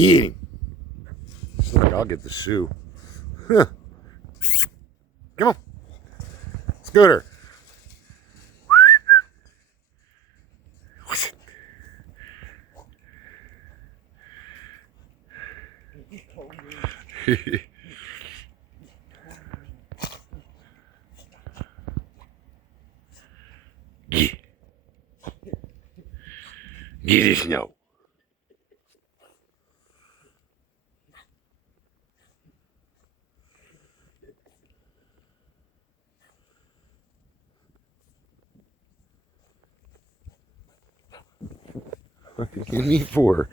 Get him. Looks like I'll get the shoe. Huh. Come on. Scooter. Get. Get it snow. What are you getting me for?